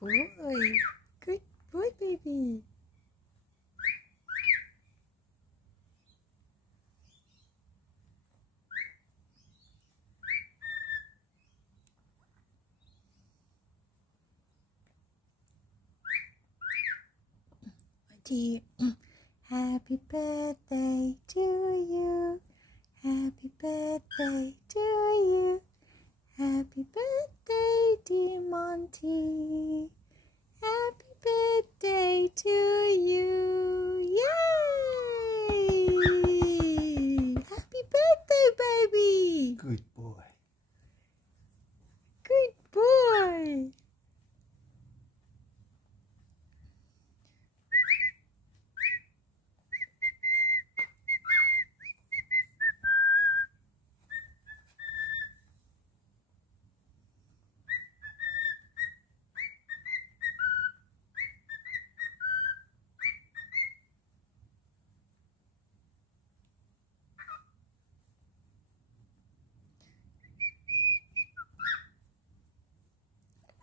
boy. Good boy, baby. Dear, happy birthday to you. Happy birthday to you. Happy birthday, dear Monty. Happy birthday to you. Yay! Happy birthday, baby. Good boy. Good boy.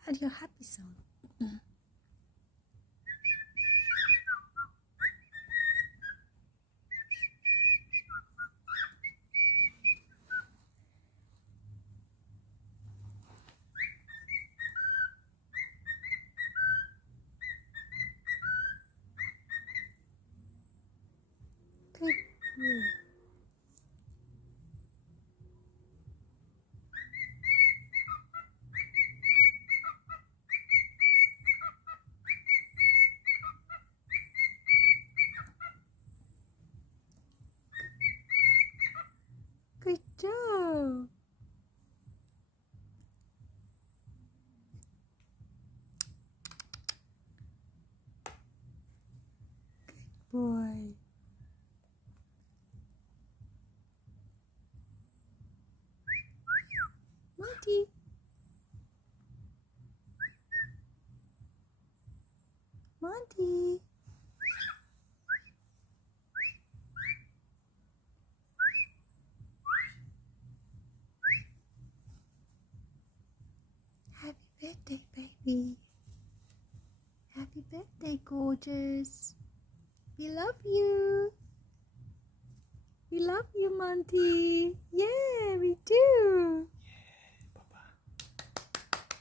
And your happy song. Good boy. Good job. Good boy. Monty. Monty. Happy birthday, baby. Happy birthday, gorgeous. We love you. We love you, Monty. Yeah, we do. Yeah, Papa.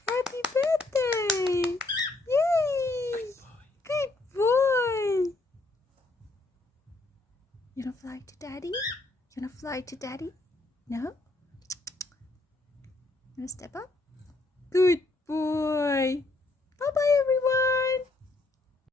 Happy birthday. Yay. Good boy. Good boy. You wanna fly to Daddy? You wanna fly to Daddy? No? You wanna step up? Good